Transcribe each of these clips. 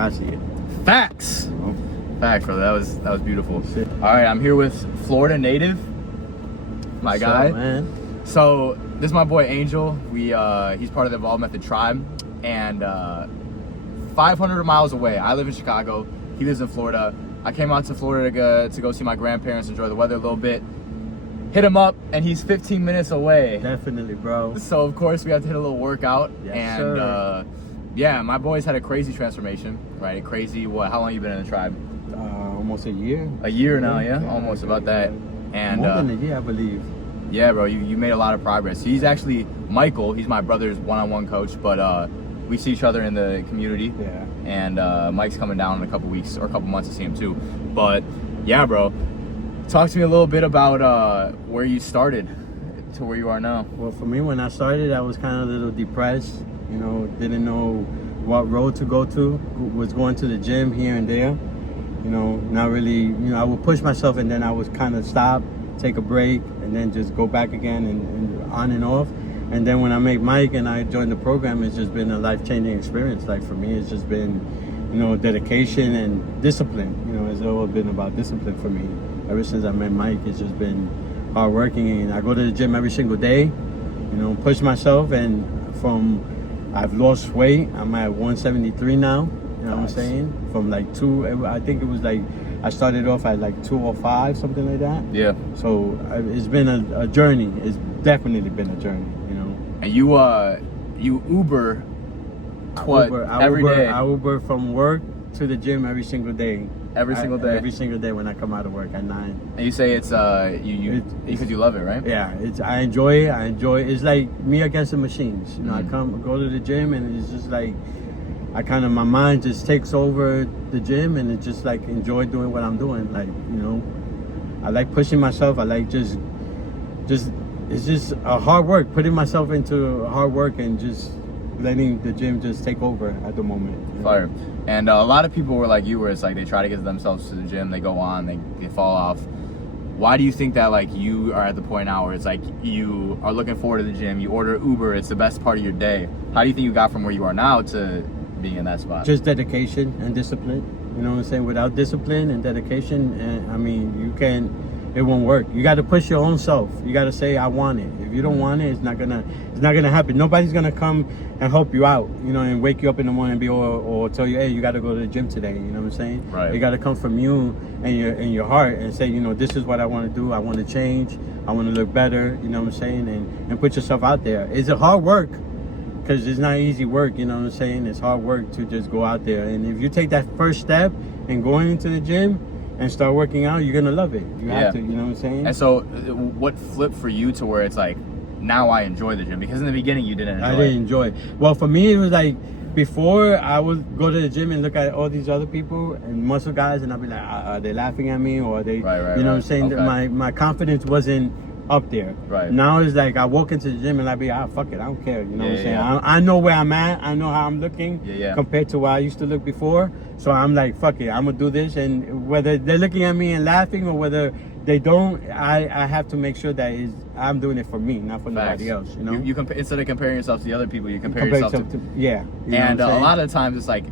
I see it. Facts. Oh. Facts, bro. That was beautiful. All right, I'm here with Florida native, my What's guy. up, man? So this is my boy Angel. He's part of the Evolve Method tribe, and 500 miles away. I live in Chicago. He lives in Florida. I came out to Florida to go see my grandparents, enjoy the weather a little bit. Hit him up, and he's 15 minutes away. Definitely, bro. So of course we have to hit a little workout. Yes, and sir. Yeah, my boy's had a crazy transformation, right? Crazy. What? How long you been in the tribe? Almost a year. A year now, yeah, almost about that. And more than a year, I believe. yeah, bro, you made a lot of progress. He's actually Michael. He's my brother's one-on-one coach, but we see each other in the community. Yeah. And Mike's coming down in a couple weeks or a couple months to see him too. But yeah, bro, talk to me a little bit about where you started to where you are now. Well, for me, when I started, I was kind of a little depressed. You know, didn't know what road to go to. Was going to the gym here and there. You know, not really. You know, I would push myself, and then I would kind of stop, take a break, and then just go back again, and on and off. And then when I met Mike and I joined the program, it's just been a life-changing experience. Like for me, it's just been, you know, dedication and discipline. You know, it's always been about discipline for me. Ever since I met Mike, it's just been hard working, and I go to the gym every single day. You know, push myself, and I've lost weight. I'm at 173 now. You know what I'm saying? From like I think it was like I started off at like 205, something like that. Yeah. So it's been a journey. It's definitely been a journey. And you Uber every day? I Uber from work to the gym every single day. Every single day? Every single day when I come out of work at 9. And you say it's because you love it, right? Yeah, I enjoy it. It's like me against the machines. You know, I go to the gym, and it's just like my mind just takes over the gym, and it's just like enjoy doing what I'm doing. Like, you know, I like pushing myself. I like just it's just a hard work, putting myself into hard work and just letting the gym just take over at the moment. Fire. And a lot of people were like you, where it's like they try to get themselves to the gym, they go on, they fall off. Why do you think that like you are at the point now where it's like you are looking forward to the gym, you order Uber, it's the best part of your day? How do you think you got from where you are now to being in that spot? Just dedication and discipline. You know what I'm saying? Without discipline and dedication, I mean, it won't work. You got to push your own self. You got to say, I want it. If you don't want it, it's not gonna happen. Nobody's gonna come and help you out, you know, and wake you up in the morning and or tell you, hey, you got to go to the gym today. You know what I'm saying? Right. It got to come from you and your heart, and say, you know, this is what I want to do. I want to change. I want to look better. You know what I'm saying? And put yourself out there. It's a hard work, because it's not easy work. You know what I'm saying? It's hard work to just go out there. And if you take that first step and going into the gym and start working out, you're gonna love it. You have to, you know what I'm saying? And so what flipped for you to where it's like, now I enjoy the gym? Because in the beginning you didn't enjoy it. I didn't enjoy it. Well, for me, it was like, before I would go to the gym and look at all these other people and muscle guys, and I'd be like, are they laughing at me, or are they, right, you know what I'm saying? Okay. My confidence wasn't up there. Right. Now it's like I walk into the gym and I be, fuck it, I don't care. You know what I'm saying? Yeah. I know where I'm at. I know how I'm looking Yeah. compared to where I used to look before. So I'm like, fuck it, I'm gonna do this. And whether they're looking at me and laughing or whether they don't, I have to make sure that I'm doing it for me, not for nobody else. You know, you instead of comparing yourself to the other people, you compare yourself to yeah. You know and what I'm a saying? lot of times it's like,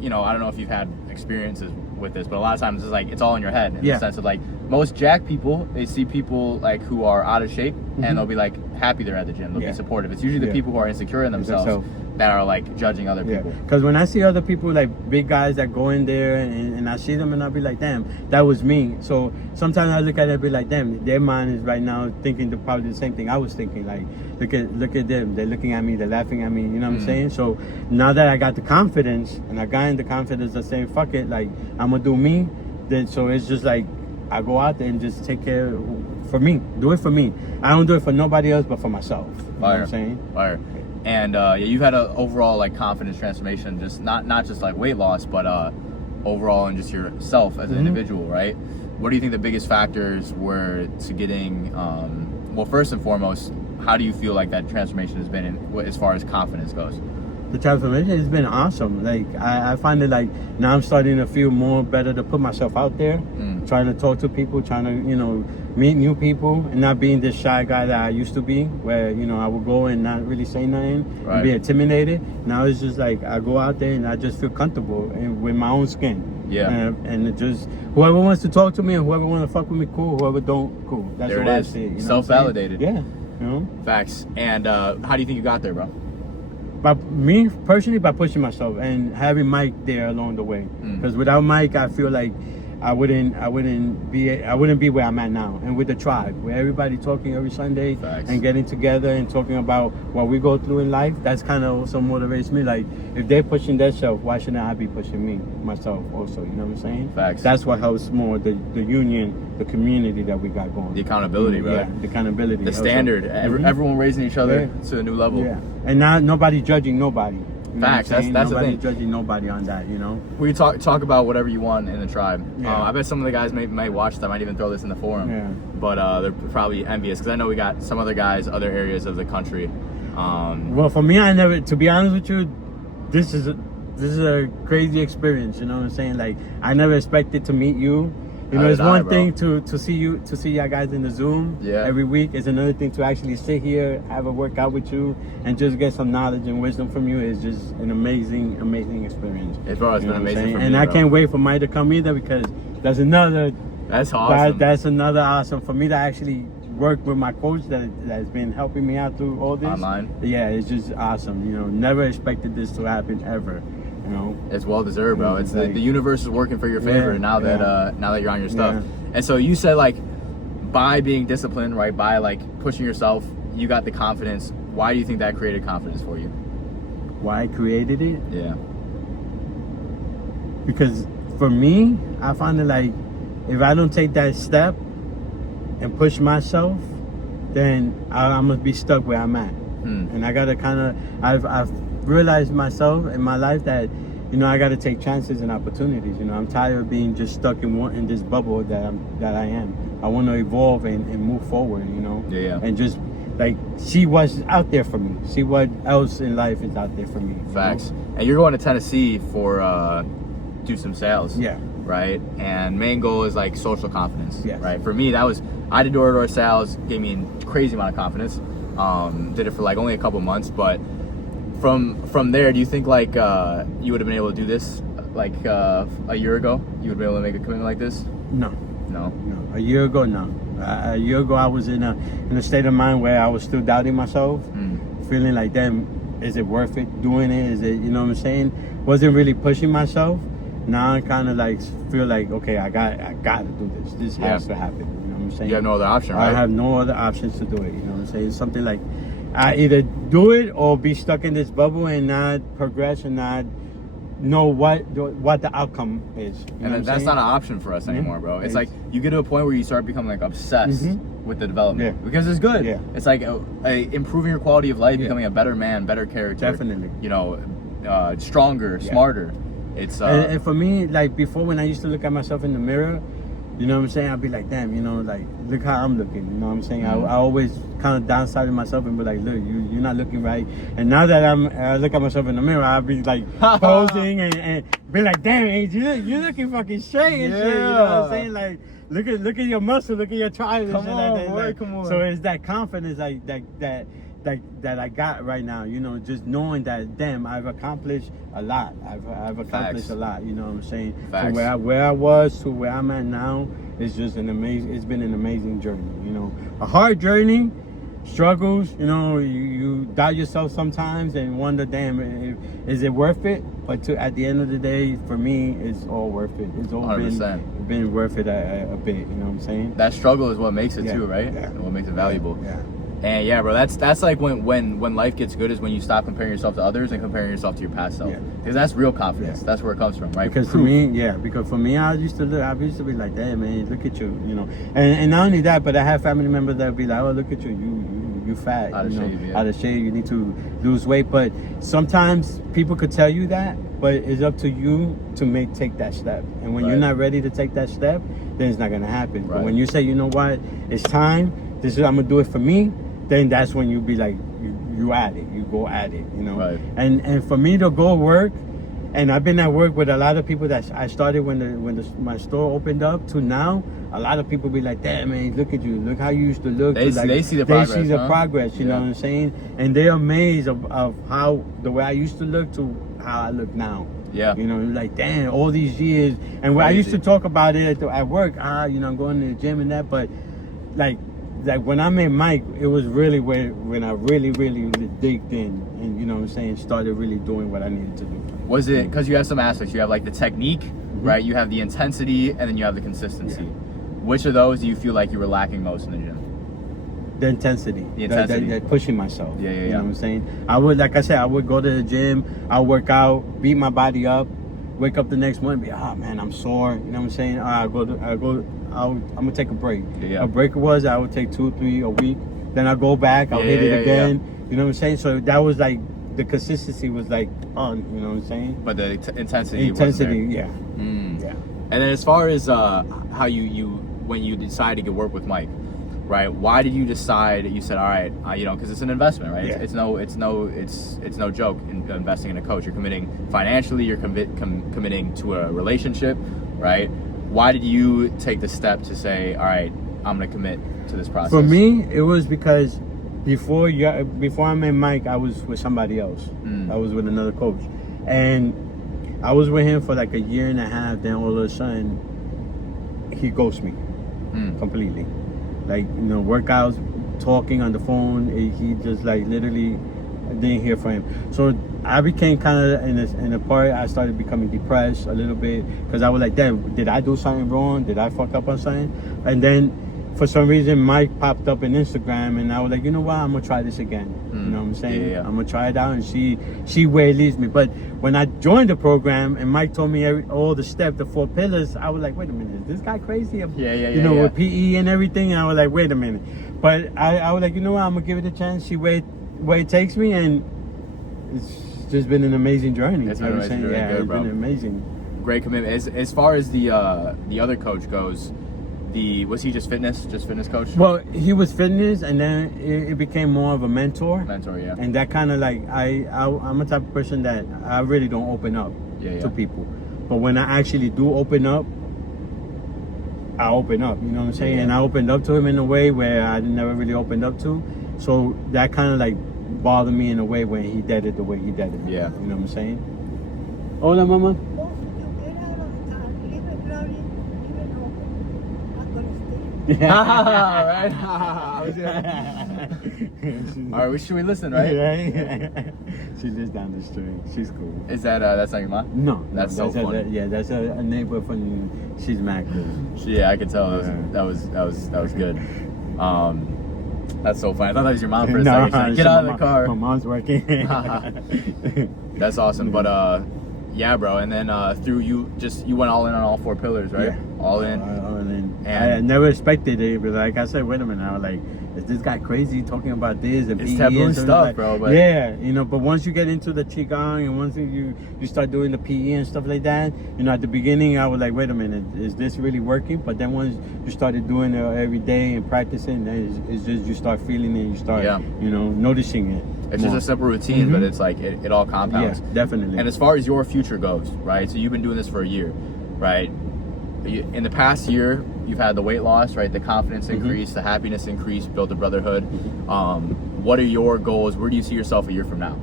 you know, I don't know if you've had experiences with this, but a lot of times it's like it's all in your head, in the sense of like most jack people, they see people like who are out of shape, and they'll be like happy they're at the gym, they'll be supportive. It's usually the people who are insecure in themselves that are like judging other people. Because when I see other people, like big guys that go in there, and I see them, and I'll be like, damn, that was me. So sometimes I look at it and be like, damn, their mind is right now thinking probably the same thing I was thinking. Like, look at them, they're looking at me, they're laughing at me, you know what I'm saying? So now that I got the confidence, and I got in the confidence of saying, fuck it, like, I'm gonna do me, then so it's just like, I go out there and just take care for me, do it for me. I don't do it for nobody else but for myself. You know what I'm saying? Fire. And you've had an overall like confidence transformation, just not just like weight loss, but overall in just yourself as an individual, right? What do you think the biggest factors were to getting, well, first and foremost, how do you feel like that transformation has been as far as confidence goes? The transformation has been awesome. Like I find it like now I'm starting to feel more better to put myself out there. trying to talk to people, trying to, meet new people, and not being this shy guy that I used to be, where, I would go and not really say nothing and be intimidated. Now it's just like I go out there and I just feel comfortable with my own skin. Yeah. And it just, whoever wants to talk to me and whoever want to fuck with me, cool. Whoever don't, cool. That's there what it I is. see. Self-validated. Yeah. Facts. And how do you think you got there, bro? By me personally, by pushing myself and having Mike there along the way. Because without Mike, I feel like I wouldn't be where I'm at now. And with the tribe, where everybody talking every Sunday and getting together and talking about what we go through in life, that's kind of also motivates me. Like, if they're pushing themselves, why shouldn't I be pushing myself also? You know what I'm saying? Facts. That's what helps more, the union, the community that we got going. The accountability, bro. Yeah, the accountability. The standard. Everyone raising each other to a new level. Yeah. And not nobody judging nobody. Facts. That's the thing. Nobody judging nobody on that. We talk about whatever you want in the tribe. Yeah. I bet some of the guys might watch that. Might even throw this in the forum. Yeah. But they're probably envious because I know we got some other guys, other areas of the country. Well, for me, I never. To be honest with you, this is a crazy experience. You know what I'm saying? Like, I never expected to meet you. It's one thing to see y'all guys in the Zoom every week. It's another thing to actually sit here, have a workout with you, and just get some knowledge and wisdom from you. It's just an amazing experience. It's been amazing for me, and I can't wait for Mike to come either, because that's another. That's awesome. That's another awesome for me to actually work with my coach that's been helping me out through all this. Online? Yeah, it's just awesome. Never expected this to happen ever. It's well deserved, bro. It's the universe is working for your favor now that you're on your stuff. And so you said, like, by being disciplined, right, by like pushing yourself, you got the confidence. Why do you think that created confidence for you? Why I created it? Yeah. Because for me, I find it like, if I don't take that step and push myself, then I'm gonna be stuck where I'm at. And I gotta I've realized myself in my life that I got to take chances and opportunities. I'm tired of being just stuck in this bubble that I am. I want to evolve and move forward. And just like see what's out there for me. See what else in life is out there for me. Facts. And you're going to Tennessee for do some sales. Yeah. Right. And main goal is like social confidence. Yes. Right. For me, I did door-to-door sales. Gave me a crazy amount of confidence. Did it for like only a couple months, but from there, do you think like you would have been able to do this like a year ago? You would be able to make a commitment like this? No. A year ago, no. A year ago, I was in a state of mind where I was still doubting myself, feeling like, damn, is it worth it doing it? Is it, you know what I'm saying? Wasn't really pushing myself. Now I kind of like feel like, okay, I got to do this. This has to happen. You know what I'm saying? You have no other option, right? I have no other options to do it. You know what I'm saying? It's something like, I either do it or be stuck in this bubble and not progress and not know what the outcome is. And that's not an option for us anymore, bro. It's like you get to a point where you start becoming like obsessed with the development because it's good. Yeah. It's like improving your quality of life, becoming a better man, better character. Definitely. Stronger, smarter. It's and for me, like before, when I used to look at myself in the mirror, you know what I'm saying? I'd be like, damn, like, look how I'm looking. You know what I'm saying? I always kind of downsided myself and be like, look, you're not looking right. And now that I look at myself in the mirror, I'll be like posing and be like, damn, you're looking fucking straight and shit. You know what I'm saying? Like, look at your muscle, look at your triceps. Come on, boy, come on. So it's that confidence that I got right now, just knowing that, damn, I've accomplished a lot. I've accomplished a lot, you know what I'm saying? Facts. From where I was to where I'm at now, it's just it's been an amazing journey, a hard journey, struggles, you doubt yourself sometimes and wonder, damn, is it worth it? But at the end of the day, for me, it's all worth it. It's all been worth it a bit, you know what I'm saying? That struggle is what makes it too, right? Yeah. What makes it valuable. Yeah. And yeah, bro, that's like when life gets good is when you stop comparing yourself to others and comparing yourself to your past self. Because that's real confidence. That's where it comes from, right? Because for me, I used to be like, damn, man, look at you, And not only that, but I have family members that would be like, oh, look at you, you fat, out of shape, out of shape, you need to lose weight. But sometimes people could tell you that, but it's up to you to take that step. And when you're not ready to take that step, then it's not gonna happen. But when you say, you know what, it's time, I'm gonna do it for me, then that's when you be like, you at it, you go at it, Right. And for me to go work And I've been at work with a lot of people that I started when my store opened up to now. A lot of people be like, "Damn, man, look at you! Look how you used to look." They see the progress. They see the progress. You know what I'm saying? And they're amazed of how the way I used to look to how I look now. Yeah. You know, like, damn, all these years. And when I used to talk about it at work, you know, I'm going to the gym and that, but like when I met Mike, it was really when I really digged in and, you know what I'm saying, started really doing what I needed to do. Was it because you have some aspects? You have like the technique, right? You have the intensity, and then you have the consistency. Which of those do you feel like you were lacking most in the gym? The intensity. The intensity. That pushing myself. Yeah. You know what I'm saying? I would, like I said, I would go to the gym, I'll work out, beat my body up, wake up the next morning, be, man, I'm sore. You know what I'm saying? I'm gonna take a break. Yeah. A break was I would take 2-3 a week. Then I go back, I'll hit it again. Yeah. You know what I'm saying? So that was like the consistency was like on. You know what I'm saying? But the intensity. Yeah. Yeah. And then as far as how you when you decided to work with Mike, right? Why did you decide? You said, all right, you know, because it's an investment, right? Yeah. It's no joke in investing in a coach. You're committing financially. You're committing to a relationship, right? Why did you take the step to say, all right, I'm gonna commit to this process? For me, it was because before I met Mike, I was with somebody else. I was with another coach, and I was with him for like a year and a half. Then all of a sudden, he ghosted me completely. Like, you know, workouts, talking on the phone, he just like literally didn't hear from him. So I became kind of in a part. I started becoming depressed a little bit because I was like, "Damn, did I do something wrong? Did I fuck up on something?" And then for some reason, Mike popped up in Instagram, and I was like, "You know what? I'm gonna try this again." You know what I'm saying? Yeah. I'm gonna try it out and see where it leads me. But when I joined the program and Mike told me all the steps, the 4 pillars, I was like, "Wait a minute, is this guy crazy?" You know, with PE and everything. And I was like, "Wait a minute." But I was like, "You know what? I'm gonna give it a chance. See where it takes me," and it's just been an amazing journey. It's been an amazing journey. Good, it's bro. been amazing. Great commitment. As far as the other coach goes, was he just fitness coach? Well, he was fitness, and then it became more of a mentor. Yeah. And that kind of like I'm a type of person that I really don't open up to people, but when I actually do open up, I open up. You know what I'm saying? Yeah. And I opened up to him in a way where I never really opened up to. So that kind of like bothered me in a way when he did it the way he did it. Yeah. You know what I'm saying? Hola, mama. Right. All right, should we listen, right? She lives down the street. She's cool. Is that's not your mom? No, that's so funny. That's a neighbor from. She's mad cool. Yeah, I could tell. That was good. That's so funny. I thought that was your mom for a second. She's like, get out of the car. My mom's working. That's awesome. But yeah, bro. And then through you went all in on all 4 pillars, right? Yeah. All in. And I never expected it, but like I said, wait a minute. I was like, is this guy crazy talking about this and it's PE taboo and stuff, like, bro. But yeah, you know. But once you get into the qigong and once you start doing the PE and stuff like that, you know, at the beginning I was like, wait a minute, is this really working? But then once you started doing it every day and practicing, then it's just you start feeling it, you start, you know, noticing it. It's just a simple routine, but it's like it all compounds. Yeah, definitely. And as far as your future goes, right? So you've been doing this for a year, right? In the past year, you've had the weight loss, right? The confidence increase, the happiness increase, build a brotherhood. What are your goals? Where do you see yourself a year from now?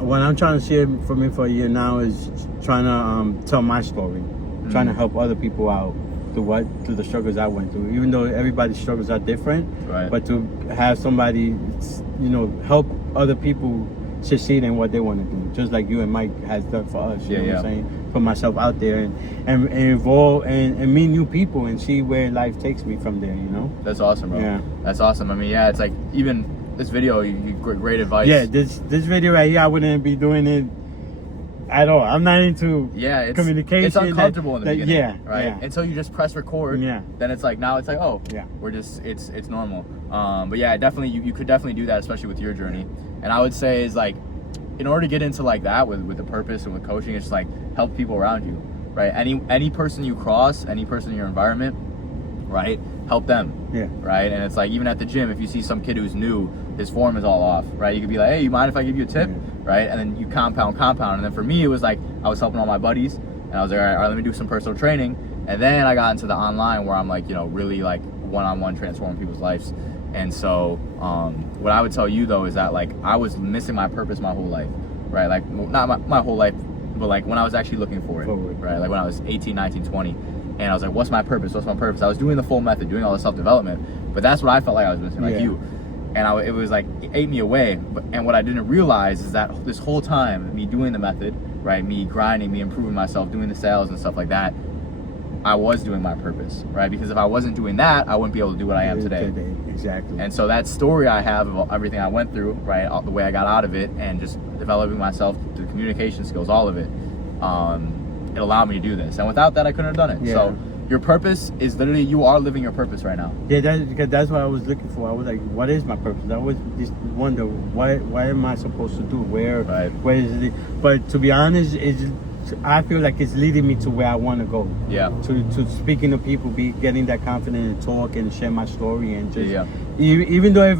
What I'm trying to see for me for a year now is trying to tell my story, trying to help other people out through the struggles I went through. Even though everybody's struggles are different, right? But to have somebody, you know, help other people succeed in what they want to do, just like you and Mike has done for us. You know what I'm saying? Put myself out there and involve and meet new people and see where life takes me from there. You know? That's awesome, bro. Yeah, that's awesome. I mean, yeah, it's like even this video, you great advice. Yeah, this video right here, I wouldn't be doing it at all. I'm not into communication. It's uncomfortable in the beginning. Yeah, right. Yeah. Until you just press record. Yeah. Then it's like we're just it's normal. But yeah, definitely you could definitely do that, especially with your journey. And I would say is like, in order to get into like that with the purpose and with coaching, it's like help people around you, right? Any person you cross, any person in your environment, right? Help them. Yeah. Right. And it's like even at the gym, if you see some kid who's new, his form is all off, right? You could be like, hey, you mind if I give you a tip? right? And then you compound. And then for me, it was like I was helping all my buddies, and I was like, all right, let me do some personal training. And then I got into the online where I'm like, you know, really like one-on-one transforming people's lives. And so what I would tell you though is that like I was missing my purpose my whole life, right? Like not my whole life, but like when I was actually looking for it, right? Like when I was 18, 19, 20, and I was like, what's my purpose? I was doing the full method, doing all the self-development, but that's what I felt like I was missing, like you. And it was like, it ate me away. And what I didn't realize is that this whole time, me doing the method, right? Me grinding, me improving myself, doing the sales and stuff like that, I was doing my purpose, right? Because if I wasn't doing that, I wouldn't be able to do what I am today. Exactly. And so that story I have of everything I went through, right? The way I got out of it and just developing myself, the communication skills, all of it, it allowed me to do this. And without that, I couldn't have done it. Yeah. So your purpose is literally, you are living your purpose right now. Yeah, because that's what I was looking for. I was like, what is my purpose? I always just wonder, what am I supposed to do? Where is it? But to be honest, I feel like it's leading me to where I want to go. Yeah. To speaking to people, getting that confidence and talk and share my story and just even though if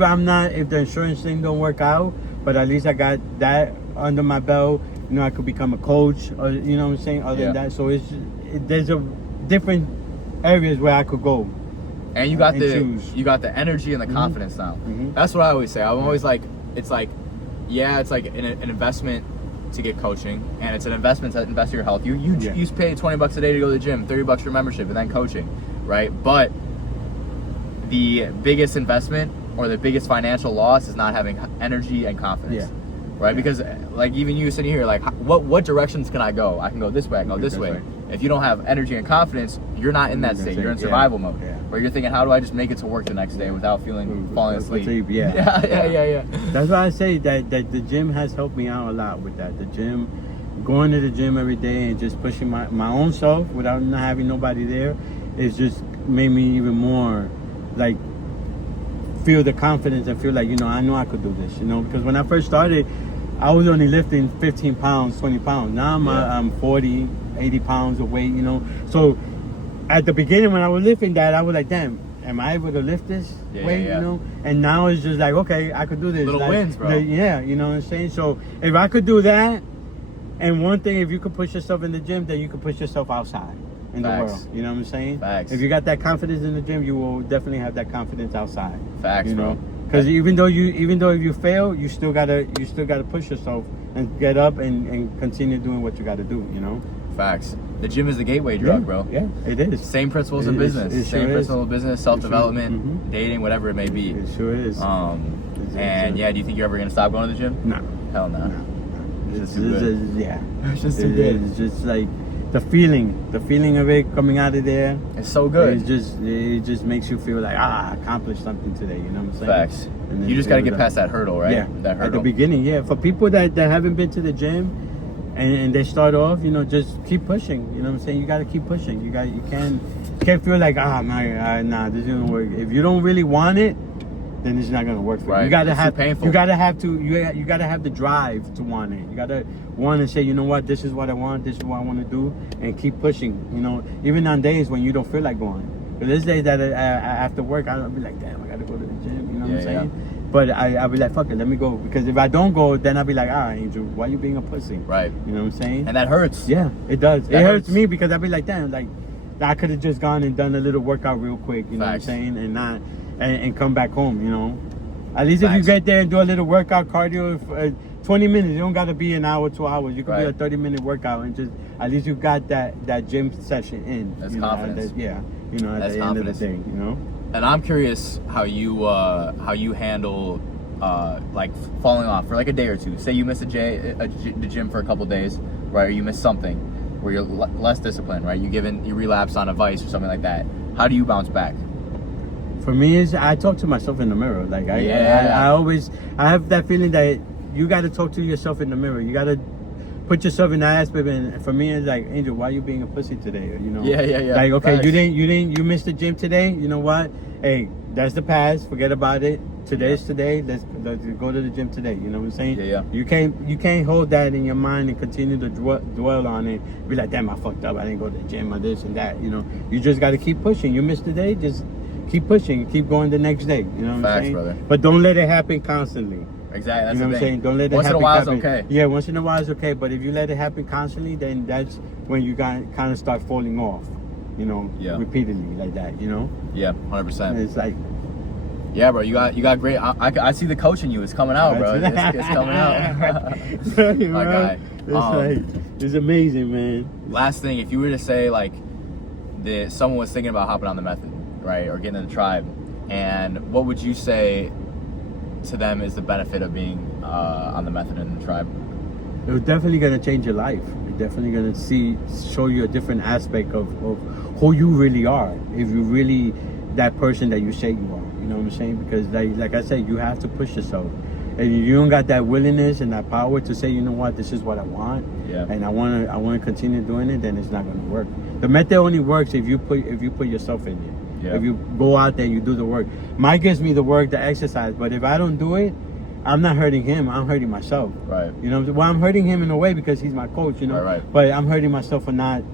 the insurance thing don't work out, but at least I got that under my belt. You know, I could become a coach, or you know what I'm saying. Other than that, so there's a different areas where I could go. And you got the energy and the confidence now. That's what I always say. I'm always like, it's like an investment to get coaching, and it's an investment to invest in your health. You pay $20 a day to go to the gym, $30 for membership, and then coaching, right? But the biggest investment or the biggest financial loss is not having energy and confidence, right? Because like even you sitting here, like what directions can I go? I can go this way, I can go this way. Right. If you don't have energy and confidence, you're not in that state. You're in survival mode, where you're thinking, how do I just make it to work the next day without falling asleep? Yeah. That's why I say that the gym has helped me out a lot with that. The gym, going to the gym every day and just pushing my own self without not having nobody there, it's just made me even more like feel the confidence and feel like, you know, I know I could do this, you know, because when I first started, I was only lifting 15 pounds, 20 pounds. Now I'm 40, 80 pounds of weight, you know. So at the beginning when I was lifting that, I was like, damn, am I able to lift this weight, you know? And now it's just like, okay, I could do this. Little wins, bro. You know what I'm saying? So if I could do that, and one thing, if you could push yourself in the gym, then you could push yourself outside in the world. You know what I'm saying? Facts. If you got that confidence in the gym, you will definitely have that confidence outside. Facts, you know? bro. Because even though if you fail, you still gotta push yourself and get up and continue doing what you gotta do, you know? Facts. The gym is the gateway drug, bro. Yeah, it is. Same principles in business. Same principles in business, self-development, dating, whatever it may be. It sure is. And do you think you're ever gonna stop going to the gym? No. Hell no. It's just too good. It's just too good. It's just like the feeling of it coming out of there. It's so good. It just makes you feel like I accomplished something today. You know what I'm saying? Facts. You just got to get past that hurdle, right? Yeah. That hurdle. At the beginning, For people that haven't been to the gym and they start off, you know, just keep pushing. You know what I'm saying? You got to keep pushing. You can't feel like nah, this isn't gonna work. If you don't really want it, then it's not gonna work for you. You gotta have painful. You gotta have the drive to want it. You gotta want to say, you know what, this is what I want, this is what I want to do, and keep pushing. You know, even on days when you don't feel like going. But there's days that after work I'll be like, damn, I gotta go to the gym. You know what I'm saying? But I'll be like, fuck it, let me go. Because if I don't go, then I'll be like, Angel, why you being a pussy? Right. You know what I'm saying? And that hurts. Yeah, it does. It hurts me because I'll be like, damn, like I could have just gone and done a little workout real quick. You know what I'm saying? And not. And come back home, you know. At least if you get there and do a little workout, cardio, 20 minutes. You don't got to be an hour, 2 hours. You could do a 30-minute workout and just at least you got that gym session in. That's confidence. You know, at the end of the day, you know. And I'm curious how you handle like falling off for like a day or two. Say you miss the gym for a couple days, right? Or you miss something where you're less disciplined, right? You relapse on a vice or something like that. How do you bounce back? For me, I talk to myself in the mirror. Like I have that feeling that you got to talk to yourself in the mirror. You got to put yourself in that aspect. And for me, it's like, Angel, why you being a pussy today? Or, you know, like, okay, nice. You missed the gym today. You know what? Hey, that's the past. Forget about it. Today's today. Let's go to the gym today. You know what I'm saying? You can't hold that in your mind and continue to dwell on it. Be like, damn, I fucked up. I didn't go to the gym or this and that. You know, you just got to keep pushing. You missed the day, just keep pushing, keep going the next day. You know what I'm saying? Brother. But don't let it happen constantly. Exactly. That's You know the what I'm thing. saying? Don't let it Once in a happen. while it's okay. Yeah, once in a while it's okay. But if you let it happen constantly, then that's when you kind of start falling off. You know, Yeah. repeatedly like that. You know. Yeah, And 100%. it's like. Yeah, bro, you got great. I see the coach in you. It's coming out, bro. It's coming out. My guy. It's amazing, man. Last thing, if you were to say like someone was thinking about hopping on the method, right, or getting in the tribe, and what would you say to them is the benefit of being on the method and the tribe? It was definitely gonna change your life. It's definitely gonna show you a different aspect of who you really are. If you really that person that you say you are. You know what I'm saying? Because like I said, you have to push yourself. And if you don't got that willingness and that power to say, you know what, this is what I want, and I wanna continue doing it, then it's not gonna work. The method only works if you put yourself in it. Yeah. If you go out there, you do the work. Mike gives me the work, the exercise, but if I don't do it, I'm not hurting him. I'm hurting myself. Right. You know, well, I'm hurting him in a way because he's my coach. You know. Right. But I'm hurting myself for not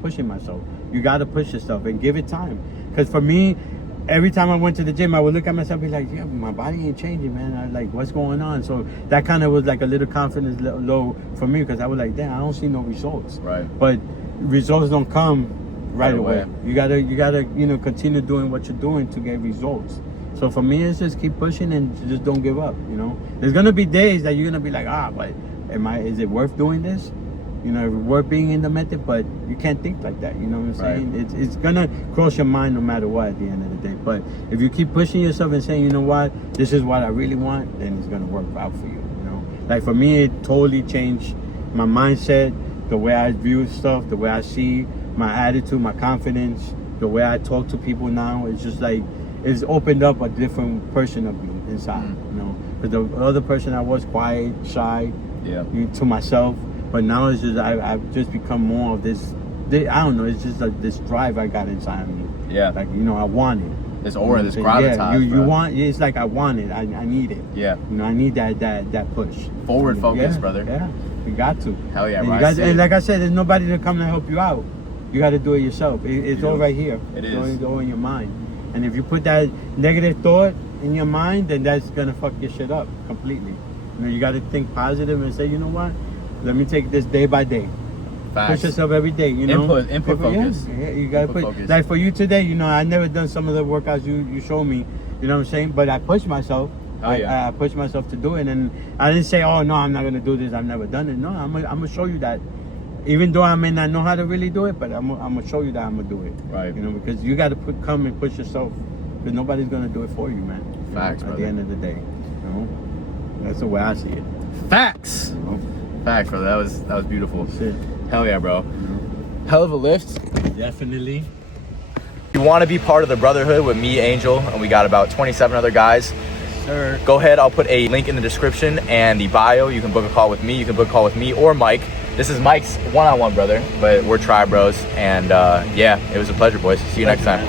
pushing myself. You got to push yourself and give it time. Because for me, every time I went to the gym, I would look at myself and be like, yeah, my body ain't changing, man. I like, what's going on? So that kind of was like a little confidence low for me because I was like, damn, I don't see no results. Right. But results don't come right away. You gotta continue doing what you're doing to get results. So for me, it's just keep pushing and just don't give up. You know, there's gonna be days that you're gonna be like, but is it worth doing this? You know, worth being in the method, but you can't think like that. You know what I'm saying? It's gonna cross your mind no matter what at the end of the day. But if you keep pushing yourself and saying, you know what, this is what I really want, then it's gonna work out for you. You know, like for me, it totally changed my mindset, the way I view stuff, the way I see my attitude, my confidence, the way I talk to people now. It's just like it's opened up a different person of me inside. You know, because the other person I was quiet, shy, to myself. But now it's just I've just become more of this. I don't know. It's just like this drive I got inside of me. Yeah. Like I want it. This aura, this gravitas. Yeah. You want. It's like I want it. I need it. Yeah. You know, I need that push. Forward focus, brother. Yeah. You got to. Hell yeah, bro. And like I said, there's nobody to come and help you out. You got to do it yourself. It's all right here. It is. is. It's all in your mind. And if you put that negative thought in your mind, then that's gonna fuck your shit up completely. You know, you got to think positive and say, you know what? Let me take this day by day. Facts. Push yourself every day, you know. Input focus. Yeah, you gotta put focus. like for you today, you know, I never done some of the workouts you showed me, you know what I'm saying? But I pushed myself. I pushed myself to do it, and I didn't say, oh no, I'm not gonna do this, I've never done it. No, I'm gonna show you that. Even though I may not know how to really do it, but I'm gonna show you that I'm gonna do it. Right. You know, because you gotta come and push yourself. Because nobody's gonna do it for you, man. Facts, At the end of the day. You know? That's the way I see it. Facts. You know? Facts, brother. That was beautiful. Shit. Hell yeah, bro. Hell of a lift. Definitely. If you want to be part of the brotherhood with me, Angel, and we got about 27 other guys, Sir. go ahead. I'll put a link in the description and the bio. You can book a call with me. You can book a call with me or Mike. This is Mike's one-on-one brother, but we're Tribe Bros. And yeah, it was a pleasure, boys. See you next time.